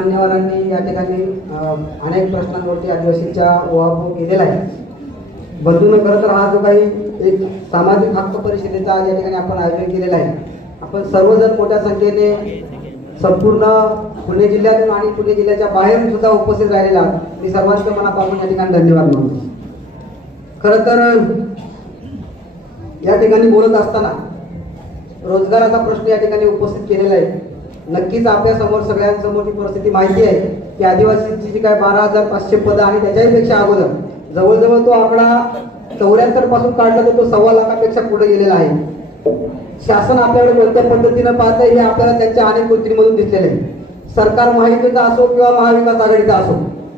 मान्यवरांनी या ठिकाणी अनेक प्रश्नांवरती आदिवासींच्या ओहापोह केलेला आहे. बंधून खरं तर हा जो काही एक सामाजिक हक्क परिषदेचा या ठिकाणी आपण आयोजन केलेला आहे. आपण सर्वजण मोठ्या संख्येने संपूर्ण पुणे जिल्ह्यातून आणि पुणे जिल्ह्याच्या बाहेरून सुद्धा उपस्थित राहिलेला मी सर्वांच्या मनापासून या ठिकाणी धन्यवाद मानतो. खरं तर या ठिकाणी बोलत असताना रोजगाराचा प्रश्न या ठिकाणी उपस्थित केलेला आहे. नक्कीच आपल्यासमोर सगळ्यांसमोर ती परिस्थिती माहिती आहे की आदिवासींची जी काय बारा हजार पाचशे पदं आणि त्याच्याहीपेक्षा अगोदर. जवळजवळ तो आकडा चौऱ्याहत्तरपासून काढला तर तो सव्वा लाखापेक्षा पुढे गेलेला आहे. शासन आपल्याकडे कोणत्या पद्धतीनं पाहतं हे आपल्याला त्यांच्या अनेक गोष्टींमधून दिसलेलं आहे. सरकार महायुतीचा असो किंवा महाविकास आघाडीचा असो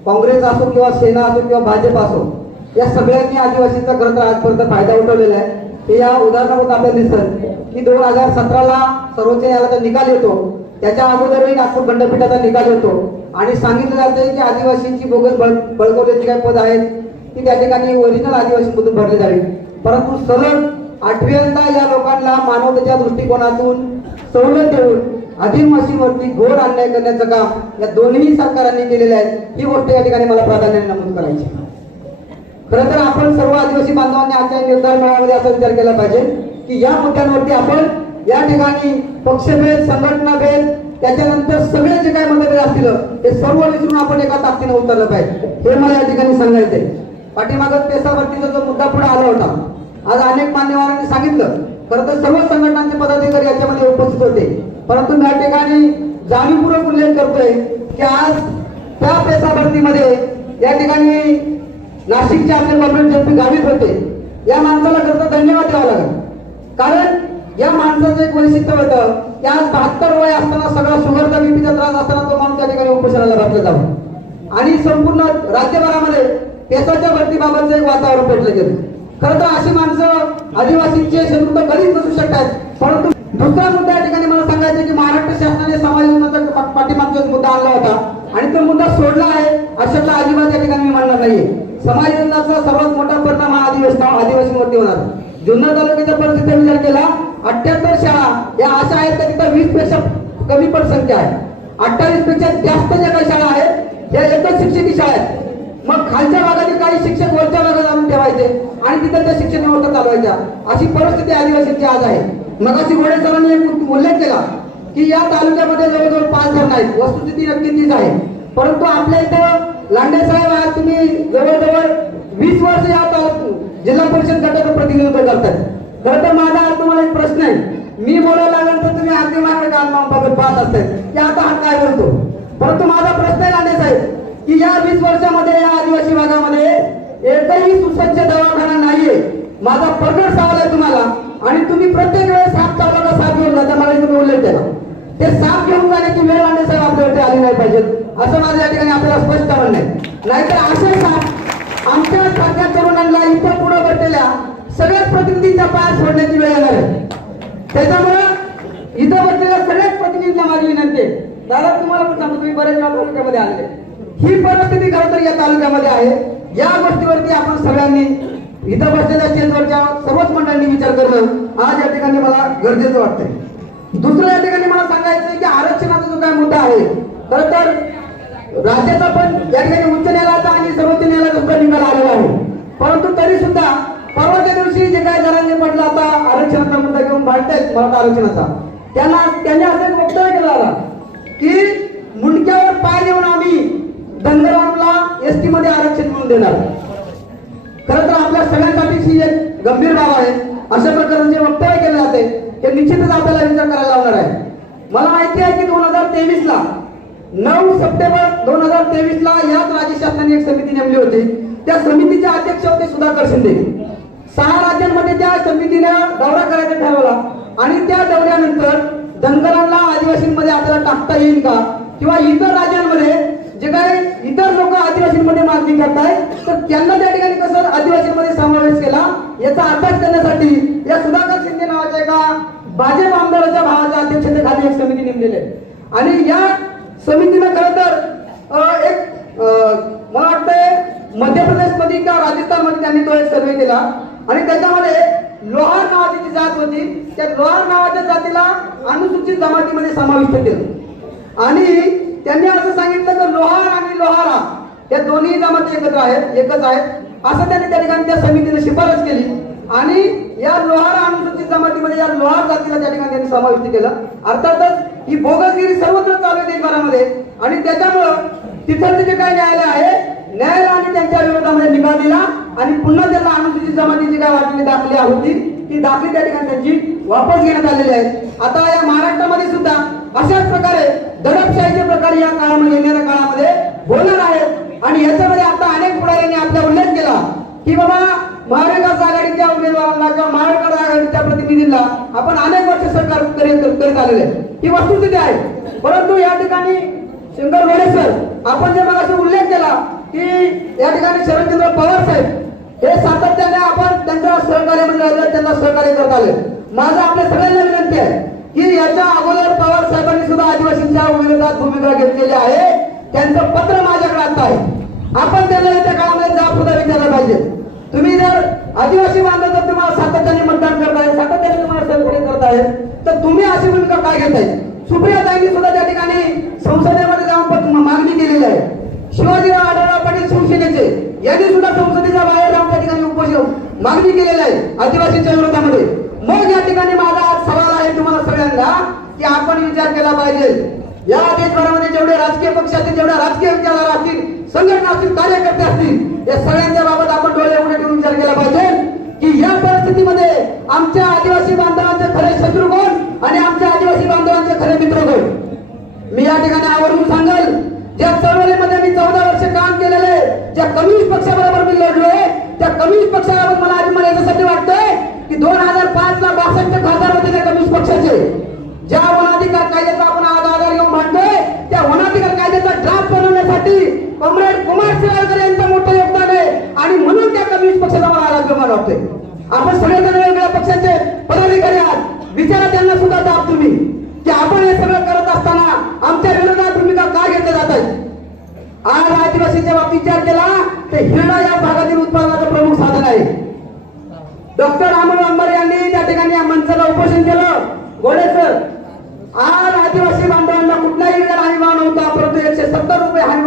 काँग्रेस असो किंवा सेना असो किंवा भाजप असो या सगळ्यांनी आदिवासींचा खरं तर आजपर्यंत फायदा उठवलेला आहे. हे या उदाहरणावरून आपल्याला दिसत की दोन हजार सतराला सर्वोच्च न्यायालयाचा निकाल येतो त्याच्या अगोदरही नागपूर खंडपीठाचा निकाल होतो. आणि सांगितलं जातं की आदिवासींची बोगस बळ बळकवण्याची काही पद आहेत? ती त्या ठिकाणी ओरिजिनल आदिवासीमधून भरली जावी. परंतु सलग आठव्यांदा या लोकांना मानवतेच्या दृष्टिकोनातून सवलत देऊन आदिवासीवरती घोर अन्याय करण्याचं काम या दोन्ही सरकारांनी केलेलं आहे ही गोष्ट या ठिकाणी मला प्राधान्याने नमूद करायची खरं तर आपण सर्व आदिवासी बांधवांनी आजच्या निर्धार मेळाव्यामध्ये असा विचार केला पाहिजे की या मुद्द्यांवरती आपण या ठिकाणी पक्षभेद संघटना भेद त्याच्यानंतर सगळे जे काय मतभेद असतील ते सर्व विसरून आपण एका ताकदीनं उतरलं पाहिजे. हे मला या ठिकाणी सांगायचंय. पाठीमागं पेसावरतीचा जो मुद्दा पुढे आला होता आज अनेक मान्यवरांनी सांगितलं. खरं तर सर्व संघटनांचे पदाधिकारी याच्यामध्ये उपस्थित होते. परंतु मी या ठिकाणी जाणीवपूर्वक उल्लेख करतोय की आज त्या पेसा भरतीमध्ये या ठिकाणी नाशिकचे आपले गव्हर्नमेंट जयपी गावीत होते. या माणसाला खरं धन्यवाद द्यावा लागेल. कारण या माणसाचं एक वैशिष्ट्य होतं की आज बहात्तर वय असताना सगळा शुगरचा बीपीचा त्रास असताना तो माणूस त्या ठिकाणी उपोषणाला घातला जावं. आणि संपूर्ण राज्यभरामध्ये पेसाच्या भरतीबाबतचं एक वातावरण पेटलं गेलं. खरं तर अशी माणसं आदिवासींचे शत्रू कधीच नसू शकतात परंतु दुसरा मुद्दा या ठिकाणी मला सांगायचं की महाराष्ट्र शासनाने समाज योजनाचा पाठीमागचा मुद्दा आणला होता. आणि तो मुद्दा सोडला आहे अशातला अजिबात या ठिकाणी मी म्हणणार नाहीये. समाज योजनाचा सर्वात मोठा परिणाम हा आदिवासी आदिवासींवरती होणार. जुन्नर तालुक्याच्या परिस्थितीचा विचार केला अठ्याहत्तर शाळा या अशा आहेत का तिथं वीसपेक्षा कमी पण संख्या आहे. अठ्ठावीसपेक्षा जास्त ज्या काही शाळा आहेत या एकच शिक्षकी शाळा आहेत. मग खालच्या भागातील काही शिक्षक वरच्या भागात आणून ठेवायचे आणि तिथं त्या शिक्षण व्यवस्था चालवायच्या. अशी परिस्थिती आदिवासींची आज आहे. मग अशी घोडे सरांनी एक उल्लेख केला की या तालुक्यामध्ये जवळजवळ पाच धरण आहेत. वस्तुस्थिती नक्की तीच आहे. परंतु आपल्या इथं लांडे साहेब आज तुम्ही जवळजवळ वीस वर्ष या जिल्हा परिषद गटाचं प्रतिनिधित्व करतात. खरं तर माझा आज तुम्हाला एक प्रश्न आहे. मी बोलायला तर तुम्ही अगदी मागे काल बघत पाहत असताय. की आता हा काय बोलतो? परंतु माझा प्रश्न आहे साहेब की या वीस वर्षामध्ये या आदिवासी भागामध्ये एकही सुसज्ज दवाखाना नाहीये. माझा प्रगट सवाल आहे तुम्हाला. आणि तुम्ही प्रत्येक वेळेस साप चावला का साप घेऊन जाता मला तुम्ही उल्लेख केला ते साप घेऊन जाण्याची वेळ लांडे साहेब आपल्यावरती आली नाही पाहिजे. असं माझ्या या ठिकाणी आपल्याला स्पष्ट म्हणणं आहे. नाहीतर असे साप आमच्या सारख्या तरुणांना इथं पुढे बसलेल्या सगळ्याच प्रतिनिधींचा पाय सोडण्याची वेळ येणार आहे त्याच्यामुळं इथं बसलेल्या सगळ्याच प्रतिनिधींना माझी विनंती आहे. दादा तुम्हाला पण सांगतो तुम्ही बऱ्याच वेळा तालुक्यामध्ये आले ही परिस्थिती खरं तर या तालुक्यामध्ये आहे. या गोष्टीवरती आपण सगळ्यांनी इथं बसलेल्या स्टेजवरच्या सर्वच मंडळांनी विचार करणं आज या ठिकाणी मला गरजेचं वाटतंय. दुसरं या ठिकाणी मला सांगायचं की आरक्षणाचा जो काय मुद्दा आहे खरं तर राज्याचा पण या ठिकाणी उच्च न्यायालयाचा आणि सर्वोच्च न्यायालयाचा सुद्धा निकाल आलेला आहे. परंतु तरी सुद्धा परवाच्या दिवशी जे काय जणांनी म्हटलं आता आरक्षणाचा मुद्दा घेऊन भांडतायत मराठा आरक्षणाचा. त्यांना त्यांनी असं एक वक्तव्य केलं दादा की मुंडक्यावर पाय देऊन आम्ही धनगरावला एस टी मध्ये आरक्षण मिळून देणार. खरं तर आपल्या सगळ्यांसाठी ही एक गंभीर बाब आहे. अशा प्रकारचे जे वक्तव्य केले जाते ते निश्चितच आपल्याला विचार करायला लावणार आहे. मला माहिती आहे की दोन हजार तेवीस ला नऊ सप्टेंबर दोन हजार तेवीस ला याच राज्य शासनाने एक समिती नेमली होती. त्या समितीचे अध्यक्ष होते सुधाकर शिंदे. सहा राज्यांमध्ये त्या समितीला दौरा करायचा ठरवला. आणि त्या दौऱ्यानंतर धनगरांना आदिवासींमध्ये आपल्याला टाकता येईल का? किंवा इतर राज्यांमध्ये जे काही इतर लोक आदिवासींमध्ये मागणी करताय तर त्यांना त्या ठिकाणी कसं आदिवासींमध्ये समावेश केला? याचा अभ्यास करण्यासाठी या सुधाकर शिंदे नावाच्या एका भाजप आमदाराच्या भावाच्या अध्यक्षतेखाली एक समिती नेमलेली आहे. आणि या समितीनं खरं तर एक मला वाटतंय मध्य प्रदेशमध्ये किंवा राजस्थानमध्ये त्यांनी तो एक सर्वे केला. आणि त्याच्यामध्ये लोहार नावाची जी जात होती त्या लोहार नावाच्या जातीला अनुसूचित जमातीमध्ये समाविष्ट केलं. आणि त्यांनी असं सांगितलं की लोहार आणि लोहारा या दोन्ही जमाती एकत्र आहेत एकच आहेत. असं त्यांनी त्या ठिकाणी त्या समितीने शिफारस केली. आणि या लोहार अनुसूचित जमातीमध्ये या लोहार जातीला त्या ठिकाणी त्यांनी समाविष्ट केलं. अर्थातच ही बोगसगिरी सर्वत्र चालू आहे देशभरामध्ये आणि त्याच्यामुळं तिथं जे काय न्यायालय आहे? न्यायालयाने त्यांच्या विरोधामध्ये निकाल दिला. आणि पुन्हा त्यांना अनुसूचित जमातीची काय वाटणी दाखली होती ती दाखली त्या ठिकाणी त्यांची वापस घेण्यात आलेली आहे. आता या महाराष्ट्रामध्ये सुद्धा अशाच प्रकारे दडपशाहीचे प्रकार या काळामध्ये येणाऱ्या काळामध्ये बोलणार आहेत. आणि याच्यामध्ये आता अनेक पुढाऱ्यांनी आपला उल्लेख केला की बाबा महाविकास आघाडीच्या उमेदवारांना किंवा महाविकास आघाडीच्या प्रतिनिधींना आपण अनेक वर्ष सरकार करीत करीत आलेले ही वस्तुस्थिती आहे. परंतु या ठिकाणी शंकर गोडे सर आपण जे मगाशी उल्लेख केला की या ठिकाणी शरदचंद्र पवार साहेब हे सातत्याने आपण त्यांच्या सहकार्य राहिले त्यांना सहकार्य करत आले. माझं आपल्या सगळ्यांना विनंती आहे की याच्या अगोदर पवार साहेबांनी सुद्धा आदिवासींच्या विरोधात भूमिका घेतलेली आहे. त्यांचं पत्र माझ्याकडे आता आहे. आपण त्यांना येत्या काळामध्ये जाब सुद्धा विचारला पाहिजे. तुम्ही जर आदिवासी बांधव तर तुम्हाला सातत्याने मतदान करताय सातत्याने तुम्हाला सहकार्य करताय तर तुम्ही अशी भूमिका काय घेताय? सुप्रिया ताईंनी सुद्धा त्या ठिकाणी संसदेत जाऊन पत- मागणी केलेली आहे शिवाजीराव आढळराव पाटील शिवसेनेचे यांनी सुद्धा संसदेच्या बाहेर जाऊन त्या ठिकाणी उपोषण मागणी केलेला आहे आदिवासींच्या विरोधामध्ये. मग या ठिकाणी माझा आज सवाल आहे तुम्हाला सगळ्यांना की आपण विचार केला पाहिजे. या देशभरामध्ये जेवढे राजकीय पक्ष असतील जेवढ्या राजकीय विचारधारा असतील संघटना असतील कार्यकर्ते असतील या सगळ्यांच्या बाबत आपण डोळे उघडे ठेवून विचार केला पाहिजे की या परिस्थितीमध्ये आमच्या आदिवासी बांधवांचे खरे शत्रू कोण आणि आमच्या आदिवासी बांधवांचे खरे मित्र कोण? मी या ठिकाणी आवर्जून सांगेल ज्या चळवळीमध्ये मी चौदा ज्या कम्युनिस्ट पक्षाबरोबर मी लढलोय त्या कम्युनिस्ट पक्षाबरोबर मला अभिमान याच्यासाठी वाटतोय की दोन हजार पाच ला बासष्ट खासदार होते त्या कम्युनिस्ट पक्षाचे. ज्या वनाधिकार कायद्याचा आपण आज आधार घेऊन मांडतोय त्या वनाधिकार कायद्याचा ड्राफ्ट बनवण्यासाठी कॉम्रेड कुमार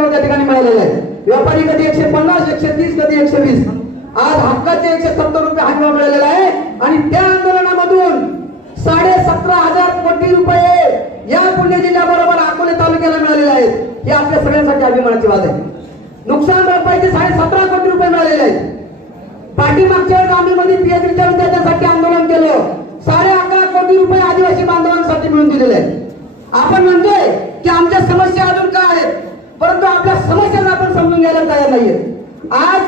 किलो त्या ठिकाणी मिळालेले आहेत. व्यापारी कधी एकशे पन्नास एकशे तीस कधी एकशे वीस. आज हक्काचे एकशे सत्तर रुपये हमीभाव मिळालेला आहे. आणि त्या आंदोलनामधून साडे सतरा हजार कोटी रुपये या पुणे जिल्ह्याबरोबर अकोले तालुक्याला मिळालेले आहेत. हे आपल्या सगळ्यांसाठी अभिमानाची बाब आहे. नुकसान भरपाईचे साडे सतरा कोटी रुपये मिळालेले आहेत. पाठीमागच्या वेळेस आम्ही मध्ये पीएचडीच्या विद्यार्थ्यांसाठी आंदोलन केलं. साडे अकरा कोटी रुपये आदिवासी बांधवांसाठी मिळून दिलेले आहेत. आपण म्हणतोय की आमच्या समस्या अजून काय आहेत? परंतु आपल्या समस्यांना आपण समजून घ्यायला तयार नाहीये. आज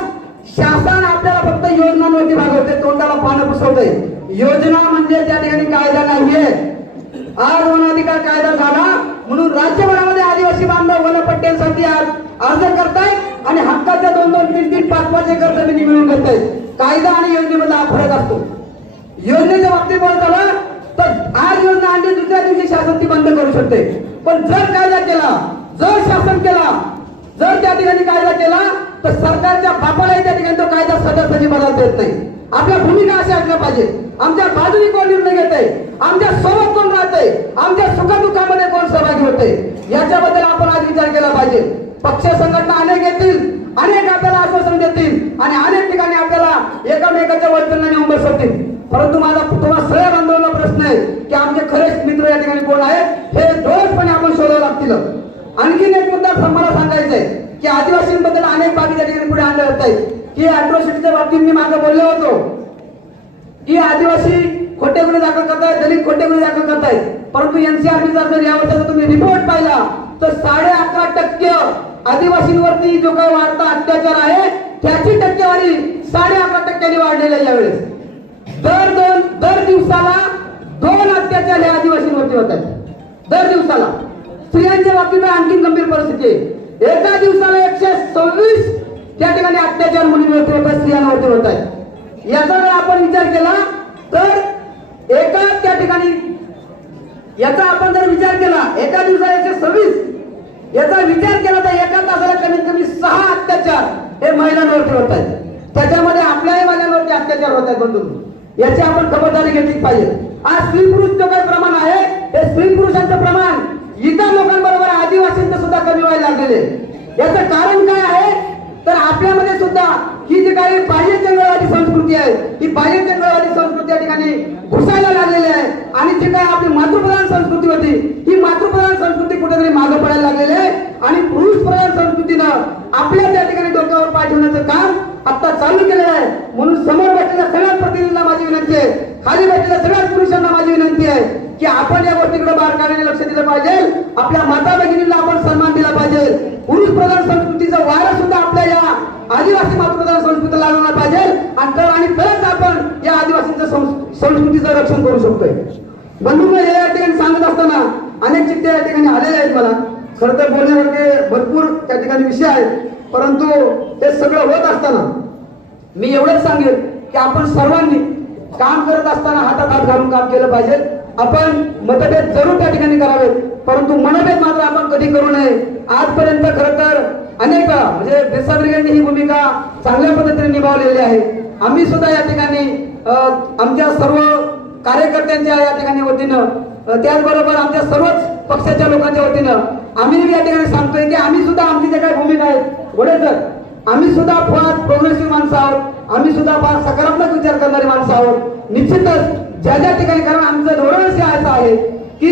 शासन आपल्याला फक्त योजनांवरती भागवते तोंडाला पानं पुसवतंय. योजना म्हणजे त्या ठिकाणी कायदा नाहीये. आज वनाधिकार कायदा झाला म्हणून राज्यभरामध्ये आदिवासी बांधव वनपट्ट्यांसाठी आज अर्ज करतायत आणि हक्काच्या दोन दोन तीन तीन पाच पाच एकर जमिनी मिळून घेतायत. कायदा आणि योजनेमध्ये हा फरक असतो. योजनेच्या बाबतीत बोलत आलं तर आज योजना आणली दुसऱ्या दिवशी शासन ती बंद करू शकते. पण जर कायदा केला जर शासन केला जर त्या ठिकाणी कायदा केला तर सरकारच्या बापालाही त्या ठिकाणी तो कायदा सदस्याची मदत देत नाही. आपल्या भूमिका अशा असल्या पाहिजे. आमच्या बाजूने कोण निर्णय घेत आहे आमच्यासोबत कोण राहतंय? आमच्या सुखदुःखामध्ये कोण सहभागी होते याच्याबद्दल आपण आज विचार केला पाहिजे. पक्ष संघटना अनेक येतील अनेक आपल्याला आश्वासन देतील आणि अनेक ठिकाणी आपल्याला एकामेकाच्या वचनाने उंबर सोडतील परंतु माझा तुम्हाला सगळ्या बांधवांना प्रश्न आहे की आमचे खरेच मित्र या ठिकाणी कोण आहेत? हे डोळसपणे आपण शोधावं लागतील. आणखीन एक मुद्दा मला सांगायचा आहे की आदिवासींबद्दल अनेक बाबी त्या ठिकाणी पुढे आणल्या जात आहेत की अॅट्रॉसिटीच्या बाबतीत मी मागे बोललो होतो. की आदिवासी खोटे गुन्हे दाखल करतायत दलित खोटे गुन्हे दाखल करतायत. परंतु एनसीआरबीचा जर या वर्षाचा तुम्ही रिपोर्ट पाहिला तर साडे अकरा टक्के आदिवासींवरती जो काही वाढता अत्याचार आहे त्याची टक्केवारी साडे अकरा टक्क्यांनी वाढलेली आहे यावेळेस. दर दोन दर दिवसाला दोन अत्याचार हे आदिवासींवरती होत आहेत. दर दिवसाला. स्त्रियांच्या बाबतीत आणखी गंभीर परिस्थिती आहे. एका दिवसाला एकशे सव्वीस त्या ठिकाणी अत्याचार मुलींवरती स्त्रियांवरती होत आहेत. याचा जर आपण विचार केला तर एका त्या ठिकाणी याचा आपण जर विचार केला एका दिवसाला एकशे सव्वीस याचा विचार केला तर एका तासाला कमीत कमी सहा अत्याचार हे महिलांवरती होत आहेत. त्याच्यामध्ये आपल्याही महिलांवरती अत्याचार होत आहेत बंधू याची आपण खबरदारी घेतली पाहिजे. आज स्त्री पुरुष जो काही प्रमाण आहे हे स्त्री पुरुषांचं प्रमाण इतर लोकांबरोबर आदिवासींचं सुद्धा कमी व्हायला लागलेले. याचं कारण काय आहे? तर आपल्यामध्ये सुद्धा ही जी काही बाह्य जंगलवादी संस्कृती आहे ही बाह्य जंगलवादी संस्कृती या ठिकाणी घुसायला लागलेली आहे. आणि जी काय आपली मातृप्रधान संस्कृती होती ही मातृप्रधान संस्कृती कुठेतरी मागे पडायला लागलेली आहे. आणि पुरुष प्रधान संस्कृतीनं आपल्या त्या ठिकाणी डोक्यावर पाय ठेवण्याचं काम आता चालू केलेलं आहे. म्हणून समोर बसलेल्या सगळ्या प्रतिनिधींना माझी विनंती आहे खाली बसलेल्या सगळ्या पुरुषांना माझी विनंती आहे की आपण या गोष्टीकडे बारकाव्याने लक्ष दिलं पाहिजे. आपल्या माता भगिनींना आपण सन्मान दिला पाहिजे. पुरुष प्रधान संस्कृतीचा वारा सुद्धा आपल्या या आदिवासी मातृप्रधान संस्कृतीला लागला पाहिजे. आणि तर आणि तरच आपण या आदिवासींचं संस्कृतीचं रक्षण करू शकतोय. बंधू हे या ठिकाणी सांगत असताना अनेक चिठ्ठ्या या ठिकाणी आलेल्या आहेत मला. खरं तर बोलण्यासारखे भरपूर त्या ठिकाणी विषय आहेत. परंतु हे सगळं होत असताना मी एवढंच सांगेन की आपण सर्वांनी काम करत असताना हातात हात घालून काम केलं पाहिजे. आपण मतभेद जरूर त्या ठिकाणी करावेत परंतु मनभेद मात्र आपण कधी करू नये. आजपर्यंत खरं तर अनेक म्हणजे बेसा ब्रिगेडने ही भूमिका चांगल्या पद्धतीने निभावलेली आहे. आम्ही सुद्धा या ठिकाणी आमच्या सर्व कार्यकर्त्यांच्या या ठिकाणी वतीनं त्याचबरोबर आमच्या सर्वच पक्षाच्या लोकांच्या वतीनं आम्ही या ठिकाणी सांगतोय की आम्ही सुद्धा आमची ज्या काही भूमिका आहेत वडेसर आम्ही सुद्धा फार प्रोग्रेसिव्ह माणसं आहोत. आम्ही सुद्धा फार सकारात्मक विचार करणारी माणसं आहोत. निश्चितच ज्या ज्या ठिकाणी कारण आमचं धोरणच असं आहे की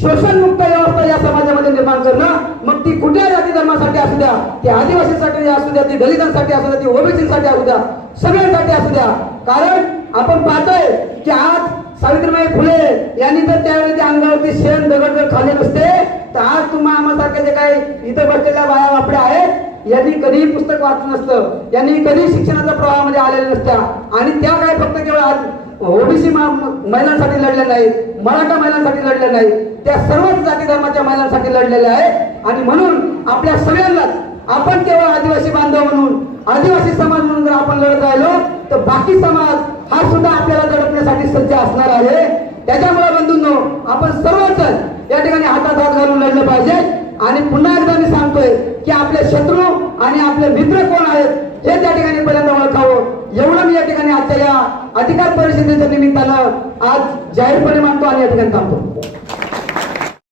शोषणमुक्त व्यवस्था या समाजामध्ये निर्माण करणं मग ती कुठल्या जाती धर्मासाठी असू द्या ती आदिवासीसाठी असू द्या ती दलितांसाठी असू द्या ती ओबीसीसाठी असू द्या सगळ्यांसाठी असू द्या. कारण आपण पाहतोय की आज सावित्रीबाई फुले यांनी जर त्यावेळी त्या अंगावरती शेण दगड जर खाल्ले नसते. तर आज तुम्हा आम्हासारखे जे काही इथं बसलेल्या बाया वापड्या आहेत यांनी कधीही पुस्तक वाचलं नसतं. यांनी कधीही शिक्षणाच्या प्रवाहामध्ये आलेल्या नसत्या. आणि त्या काय फक्त केवळ आज ओबीसी महिलांसाठी लढल्या नाही मराठा महिलांसाठी लढल्या नाही त्या सर्वच जाती धर्माच्या महिलांसाठी लढलेल्या आहेत. आणि म्हणून आपल्या सगळ्यांनाच आपण केवळ आदिवासी बांधव म्हणून आदिवासी समाज म्हणून जर आपण लढत राहिलो तर बाकी समाज हा सुद्धा आपल्याला लढवण्यासाठी सज्ज असणार आहे. त्याच्यामुळे बंधूंनो आपण सर्वच या ठिकाणी हातात हात घालून लढलं पाहिजे. आणि पुन्हा एकदा मी सांगतोय की आपले शत्रू आणि आपले मित्र कोण आहेत हे त्या ठिकाणी पहिल्यांदा ओळखावं. एवढं मी या ठिकाणी आजच्या या अधिकार परिषदेच्या निमित्तानं आज जाहीरपणे मानतो आणि या ठिकाणी थांबतो.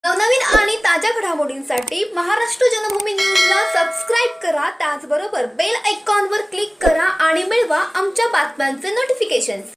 नवनवीन आणि ताज्या घडामोडींसाठी महाराष्ट्र जनभूमी न्यूजला सबस्क्राईब करा. त्याचबरोबर बेल आयकॉनवर क्लिक करा आणि मिळवा आमच्या बातम्यांचे नोटिफिकेशन्स